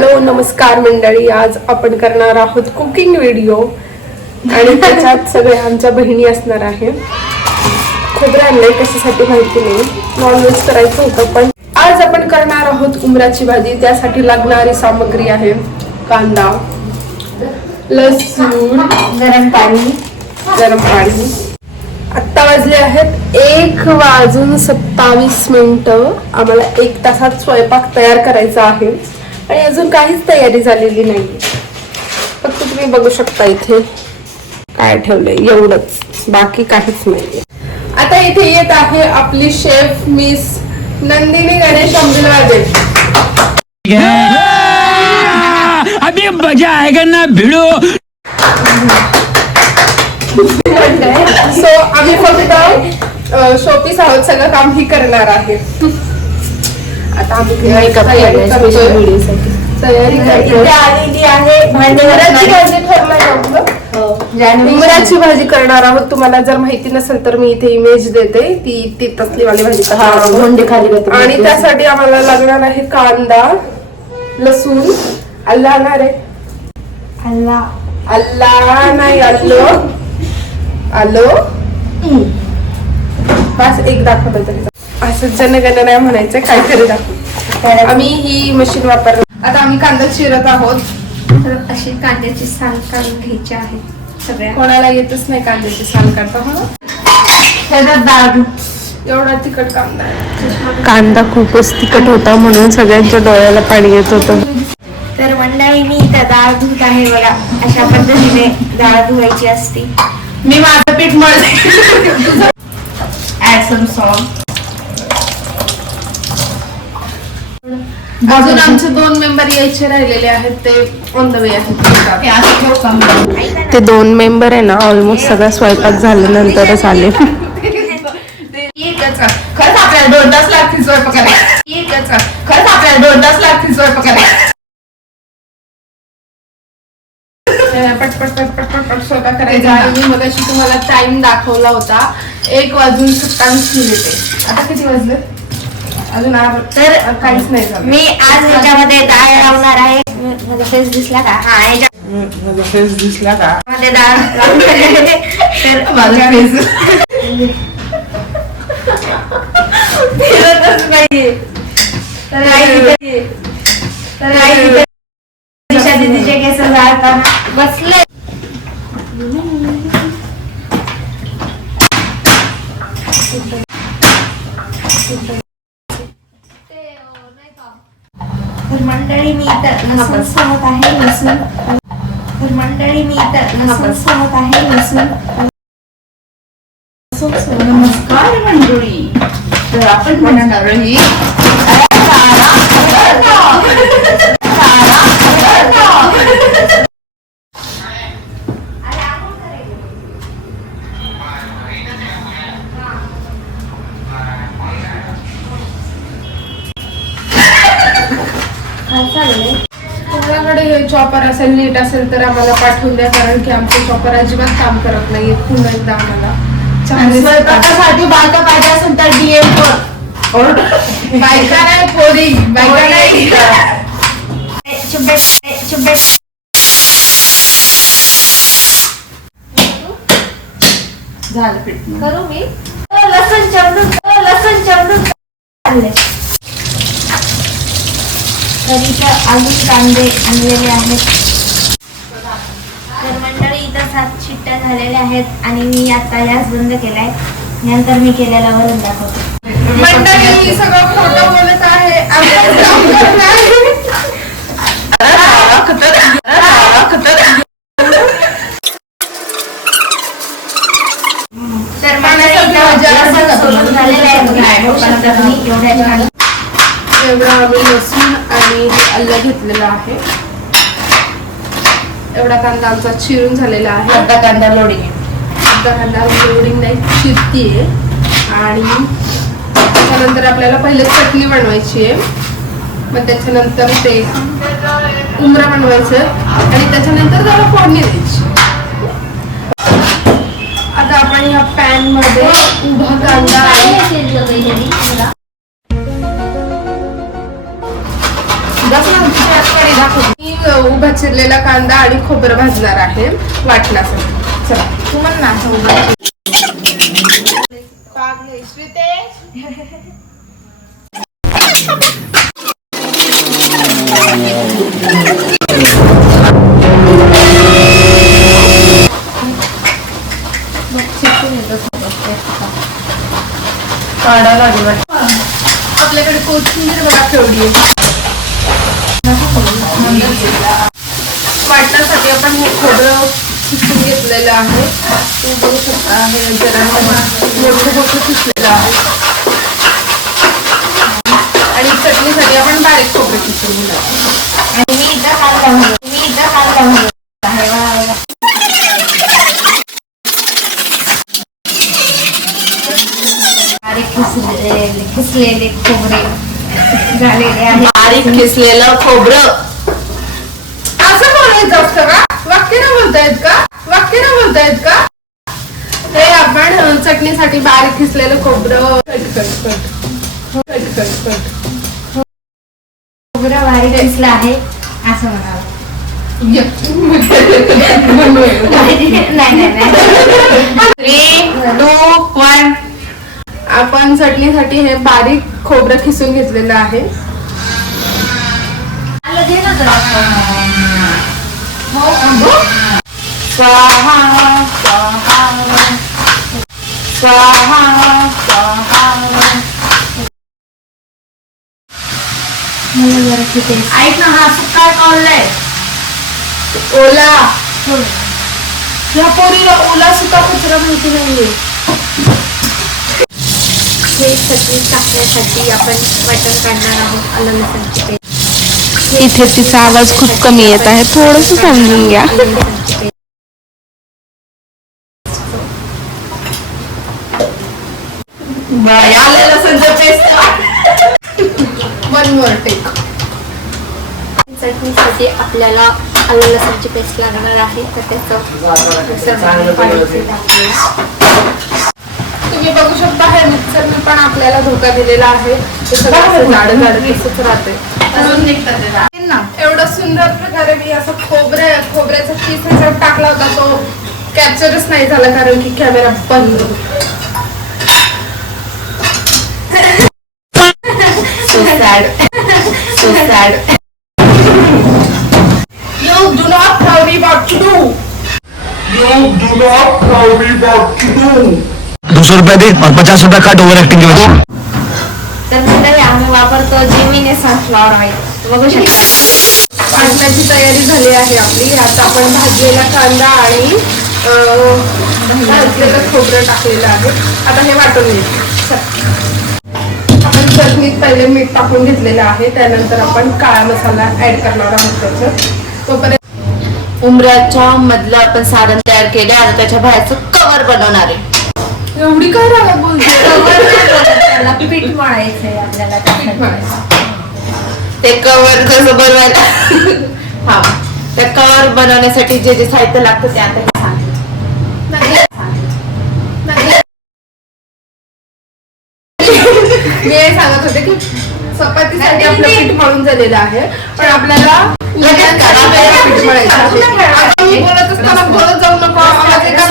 Hello नमस्कार मंडळी, आज आपण करणार आहोत कुकिंग व्हिडिओ आणि त्याच्यात सगळ्या आमच्या बहिणी असणार आहे. खोबरं आणलंय कशासाठी माहिती नाही, नॉनव्हेज करायचं होतं. पण आज आपण करणार आहोत उमराची भाजी. त्यासाठी लागणारी सामग्री आहे कांदा, लसूण, गरम पाणी. आत्ता वाजले आहेत 1:27. आम्हाला 1 तासात स्वयंपाक तयार करायचा आहे आणि अजून काहीच तयारी झालेली नाही. फक्त तुम्ही बघू शकता इथे काय ठेवलंय, एवढंच, बाकी काहीच नाही. आता इथे येत आहे आपली शेफ मिस नंदिनी गणेश अंबिलवादे. अभी मजा आएगा ना भिड़ो. सो आम्ही फक्त शोपीस आहोत, सगळं काम ही करणार आहे. आता आम्ही तयारी करतोय. उमराची भाजी करणार आहोत. तुम्हाला जर माहिती नसेल तर मी इथे इमेज देते, ती तसली वाली भाजी खाली. आणि त्यासाठी आम्हाला लागणार आहे कांदा, लसूण, अल्ला नाही आलो बस एक दाखवलं तरी असं जनगण नाही म्हणायचं, काहीतरी दाखव. आम्ही ही मशीन वापरतो. आता आम्ही कांदा चिरत आहोत. तर अशी कांद्याची साल काढून घ्यायची आहे. सगळ्या कोणाला येतच नाही कांद्याची साल काढता. एवढा तिखट कांदा आहे. कांदा खूपच तिखट होता म्हणून सगळ्यांच्या डोळ्याला पाणी येत होतं. तर मंडळी मी इथं डाळ धुत आहे बघा. अशा पद्धतीने डाळ धुवायची असते. मी माझं पीठ मळते. अजून आमचे 2 मेंबर यायचे राहिलेले आहेत, ते ऑन द वे आहेत. ते 2 मेंबर आहे ना, ऑलमोस्ट सगळा स्वयंपाक झाल्यानंतरच आले. खरंच आपल्याला 2 तास लागतील स्वयंपाकाला. पटपट स्वयंपाक करायचा. आणि मग अशी तुम्हाला टाइम दाखवला होता 1:27. आता किती वाजले? अजून तर काहीच नाही झालं. मी आज ह्याच्यामध्ये डाळ लावणार आहे. माझा फेस दिसला का? मध्ये डाळ लावणार आहे. तर माझा फेस दिशा दीदीचे केस जाळताना बसले. तर मंडळी मी इथं लसूण सोलत आहे. नमस्कार मंडळी, तर आपण बनवणार आहे तुमच्याकडे चॉपर असेल, नीट असेल तर आम्हाला पाठवून द्या, कारण की आमचे चॉपर अजिबात काम करत नाही. पुन्हा एकदा आम्हाला स्वयंपाकासाठी बायका पाहिजे असेल तर DM वर. बायका नाही, पोरी. बायका नाही. झालं पीठ करू मी. लसूण चमडून आणले. तर इथं अजून कांदे आणलेले आहेत. तर मंडळी इथं 7 शिट्ट्या झालेल्या आहेत आणि मी आता गॅस बंद केलाय. नंतर मी केलेला वरण दाखवतो. मंडळी सगळं खोटं बोलत आहे. तर झालेलं आहे. एवढा आम्ही लसूण आणि अल्लं घेतलेलं आहे. एवढा कांदा आमचा चिरून झालेला आहे. अर्धा कांदा लोडिंग नाही, चिरतीये. आणि त्याच्यानंतर आपल्याला पहिले चटणी बनवायची आहे. मग त्याच्यानंतर ते उमरा बनवायचं आणि त्याच्यानंतर त्याला फोडणी द्यायची. आता आपण या पॅन मध्ये उभा कांदा उभा चिरलेला कांदा आणि खोबरं भाजणार आहे वाटण्यासाठी. चला तू म्हण ना काढा लागेल आपल्याकडे कोथिंबीर बघा केवढी आहे. वाटण्यासाठी आपण हे खोबरं खिसून घेतलेलं आहे. तू बघू शकता हे जरा मोठं खिसलेलं आहे आणि चटणीसाठी आपण बारीक खोबरं खिसून घेणार. आणि मी इथं कांदा आहे. बारीक खिसलेले खोबरे झालेले आहे. बारीक खिसलेलं खोबरं असं बोलायचं असतं का? वाक्य ना बोलतायत का? हे आपण चटणीसाठी बारीक खिसलेलं खोबरं खोबरं बारीक खिसलं आहे असं म्हणावं. नाही 3, 2, 1. आपण चटणीसाठी हे बारीक खोबरं खिसून घेतलेलं आहे. ऐक ना, हा सुका कळलंय ओला. या पोरीला ओला सुका कचरा माहिती नाहीये. हे चटणी टाकण्यासाठी आपण मटण काढणार आहोत. आलं लसूणची पेस्ट. इथे तिचा आवाज खूप कमी येत आहे, थोडस समजून घ्या. One more take. चटणीसाठी आपल्याला आलं लसूणची पेस्ट लागणार आहे, तर त्याचं पाणी टाकूया. तुम्ही बघू शकता हे मिक्सरने पण आपल्याला धोका दिलेला आहे. ते सगळं झाड तसंच राहते. एवढं सुंदर प्रकारे मी असं खोबऱ्याचा किस ह्याच्यात टाकला होता, तो कॅप्चरच नाही झाला कारण की कॅमेरा बंद. So sad. You do not tell me what to do. 200 रुपये दे और 50 रुपये काट ओवर एक्टिंग की वजह से. तर मंडळी आम्ही वापरतो जेमिनी सनफ्लॉवर ऑइल. बघू शकता भाजण्याची तयारी झाली आहे आपली. आता आपण भाजलेला कांदा आणि भाजलेलं खोबरं टाकलेलं आहे. आता हे वाटून घेऊ. आपण चटणीत पहिले मीठ टाकून घेतलेलं आहे, त्यानंतर आपण काळा मसाला ऍड करणार आहोत त्याच्यात. तोपर्यंत उंबऱ्याच्या मधलं आपण सारण तयार केले आणि त्याच्या बाहेरचं कव्हर बनवणार आहे. एवढी काय रागा बोलते. त्याला पीठ मळायचंय आपल्याला. ते कव्हर कसं बनवायला हा त्या कव्हर बनवण्यासाठी जे जे साहित्य लागतं ते आता मी हे सांगत होते की चपातीसाठी आपलं पीठ मळून झालेलं आहे, पण आपल्याला पीठ मळायचं आहे. मी बोलत असताना बोलत जाऊ नको. आवाज एका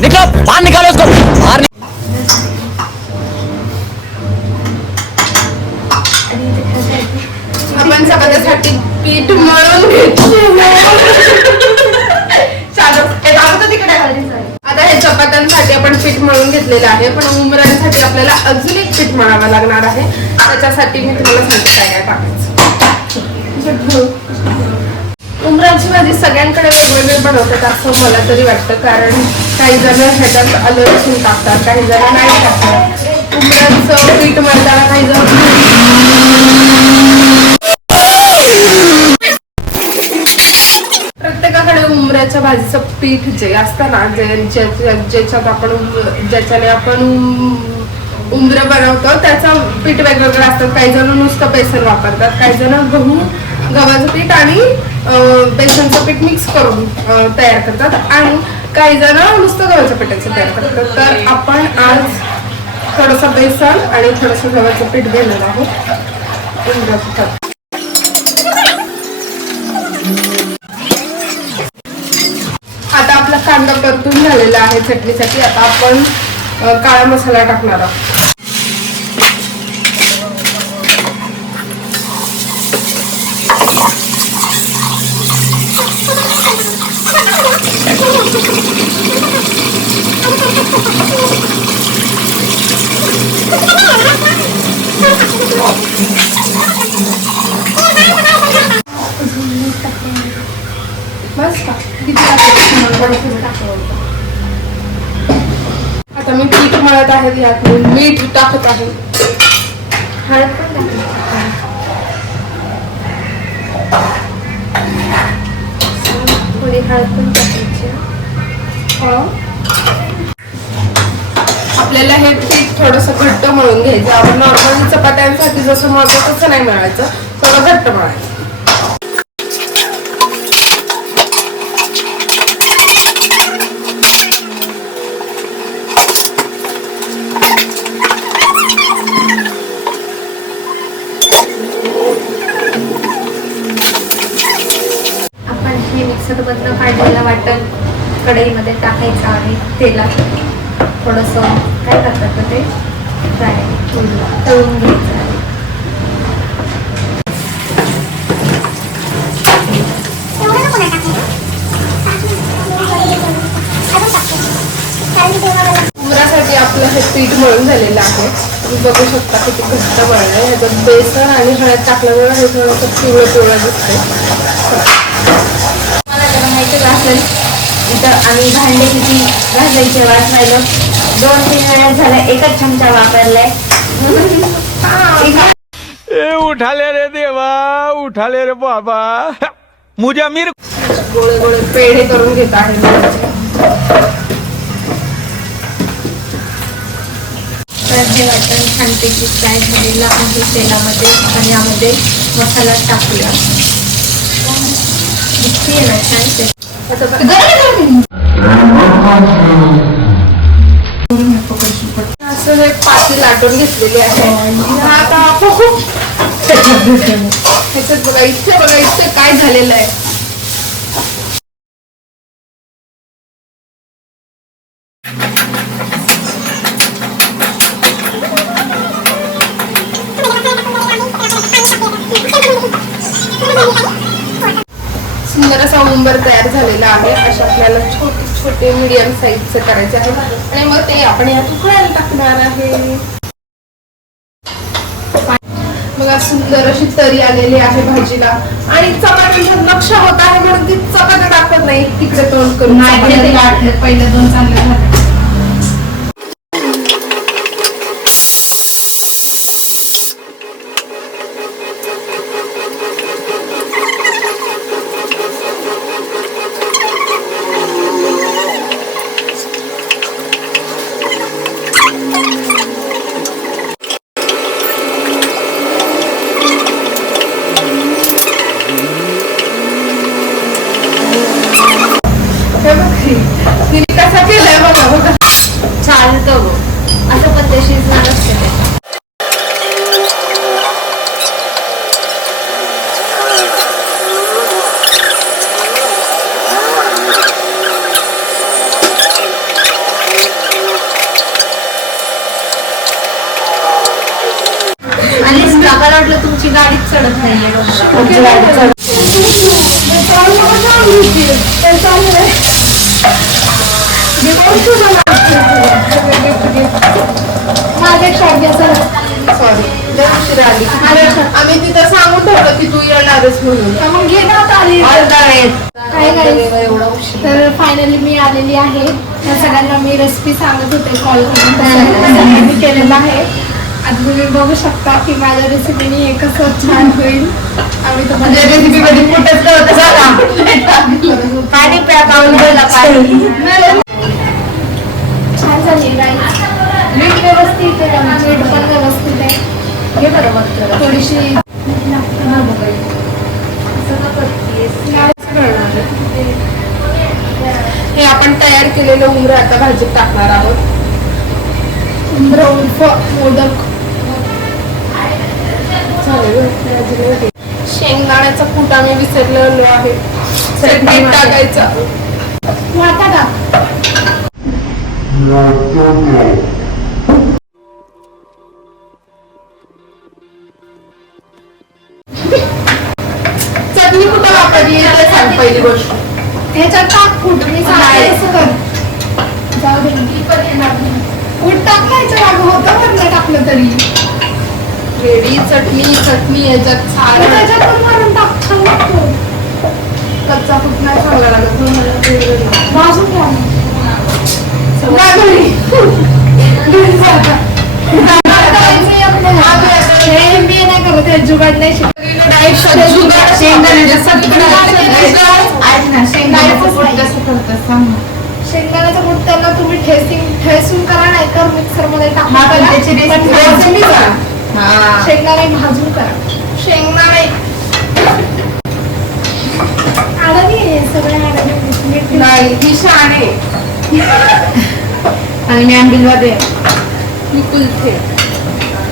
निकलो बाहर निकालो उसको बाहर. आपण चपातीसाठी पीठ मळून घेतलेलं. आता हे चपात्यांसाठी आपण पीठ मळून घेतलेलं आहे, पण उंबऱ्यांसाठी आपल्याला अजून एक पीठ मळावं लागणार आहे. त्याच्यासाठी मी तुम्हाला सांगते काय काय टाकायचं. उंबराची भाजी सगळ्यांकडे वेगवेगळे बनवतात असं मला तरी वाटतं, कारण काही जण ह्याच्यात आलं लसूण टाकतात, काही जण नाही टाकतात. उंबऱ्यांचं पीठ मळताना काही जण प्रत्येकाकडे उंबऱ्याच्या भाजीचं पीठ जे असतं ना, ज्याच्याने आपण उंबरं बनवतो त्याचं पीठ वेगवेगळं असतं. काही जण नुसतं बेसन वापरतात, काही जण गव्हाचं पीठ आणि बेसनचं पीठ मिक्स करून तयार करतात, आणि काही जण नुसतं गव्हाच्या पिठाचं तयार करतात. तर आपण आज थोडंसं बेसन आणि थोडंसं गव्हाचं पीठ घेणार आहोत. आहे चटणीसाठी. आता आपण काळा मसाला टाकणार आहोत. बस का? किती आता मी पीठ मळत आहे. यात मी मीठ टाकत आहे. हळद पण टाकली. थोडी हळद पण टाकायची. आपल्याला हे पीठ थोडंसं घट्ट मळून घ्यायचं. आपण नॉर्मली चपात्यांसाठी जसं मळतो तसं नाही मळायचं, थोडं घट्ट मळायचं. आपण हे मिक्सरमधनं काढलेलं वाटण कढईमध्ये टाकायचं आहे. तेलात थोडंसं काय करतात ते फ्राय तळून घ्यायचं आहे. उमरासाठी आपलं हे पीठ मळून झालेलं आहे. तुम्ही बघू शकता किती घट्ट मळलं आहे. ह्याच्यात बेसन आणि हळद टाकल्यामुळे हे थोडंसं पिवळं पिवळं दिसतंय. मला जरा माहितीच असेल इथं आम्ही भांडे किती घासायचे वाचवायला. 2-3 वेळा झाल्या एकच चमचा वापरलाय. ए उठा ले रे देवा, उठा ले रे बाबा, मुझे अमीर गोळे गोळे पेढे करून घेत आहे. तर हे वाटण छानपैकी फ्राय झालेलं आहे तेलामध्ये. आणि यामध्ये मसाला टाकूया. दिसते ना छान. असं हे पाती लाटून घेतलेली आहे. आता ह्याच्यात बघा इथे काय झालेलं आहे. सुंदर असा उंबर तयार झालेला आहे. अशा आपल्याला छोटे छोटे मीडियम साईजचे करायचे आहे. आणि मग ते आपण यात उकळायला टाकणार आहे. बघा सुंदर अशी तरी आलेली आहे भाजीला. आणि चपात्यांचा नक्षा होत आहे म्हणून ती चपात्या टाकत नाही. तिकडे तोंड करून पहिले 2 चांगले झाले. तिने कसा केलाय बघा बघा. चालतं असं पण ते शिजणार असते ते. आणि काकाला वाटलं तुमची गाडीच चढत नाहीये. सॉरी उशिरा आली. आम्ही तिथं सांगून ठेवलं की तू येणारच म्हणून. मग घे ना काय एवढा उशीर. तर फायनली मी आलेली आहे. त्या सगळ्यांना मी रेसिपी सांगत होते कॉल करून. मी केलेलं आहे. आता तुम्ही बघू शकता की माझ्या रेसिपीने हे कसं छान होईल. आम्ही तुम्हाला रेसिपी मध्ये कुठेच पाणी छान झाली राईस. मीठ व्यवस्थित आहे. मीठ पण व्यवस्थित आहे. हे बरोबर थोडीशी हे आपण तयार केलेलं उमरा आता भाजीत टाकणार आहोत. उंबरा मोदक शेंगदाण्याचा कूट आम्ही विसरलेलो आहे. चटणीत टाकायचा. वाटा टाक. चटणी कुठं वापरली ते सांग पहिली गोष्ट. ह्याच्यात टाक फूट मी नाही. सांगायचं कर. जाऊ दे मी पण येणार नाही. फूट टाकायचं मागं होतं वरनं टाकलं तरी. रेडी चटणी याच्यात आणि सारं त्याच्यात पण मारून टाक छान लागतो. कच्चा फूट नाही चांगला लागत तो मला वेगळं लागतं. भाजून घ्या मग. नाही घरी. घरी जा आता. करायचंय आपल्याला. हे मी नाही करत हे जुगाड नाही शिकत. शेंगदाण्याचं कूट कसं करतात सांग ना. शेंगदाण्याचं कूट त्याला तुम्ही ठेसून करा नाही तर मिक्सर मध्ये हा, टाकून पण करा. त्याची पण रेसिपी भाजून करा. हा. शेंगदाणे भाजून करा. शेंगदाणे अडणी आहे सगळ्या अडणी. नाही ही शाणे आणि मी आंबिलवादे मी कुलथे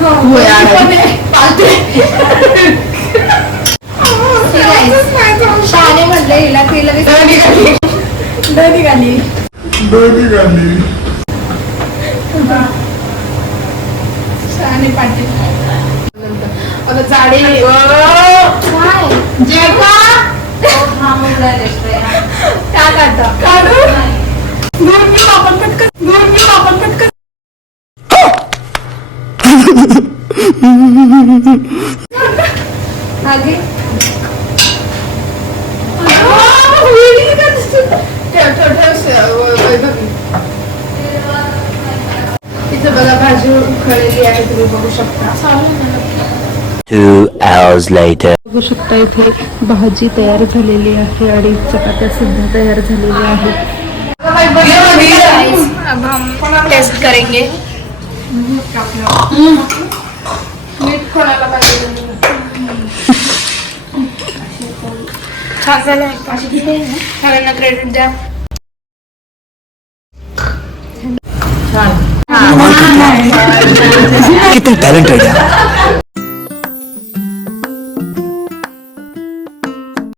होय, अडणी. शहाणे म्हटलं हिला ती लगेच दही घाली. शहाणे पाटील. आता जाडे काय? टाक आता. आगे तिथं बघा भाजी उखळलेली आहे तुम्ही बघू शकता. 2 hours later. बघू शकता इथे भाजी तयार झालेली आहे आणि चपात्या सुद्धा तयार झालेल्या आहेत. अब हम टेस्ट करेंगे. मीठ कोणाला पाहिजे छान झालं. सगळ्यांना क्रेडिट द्या. कितने टैलेंटेड है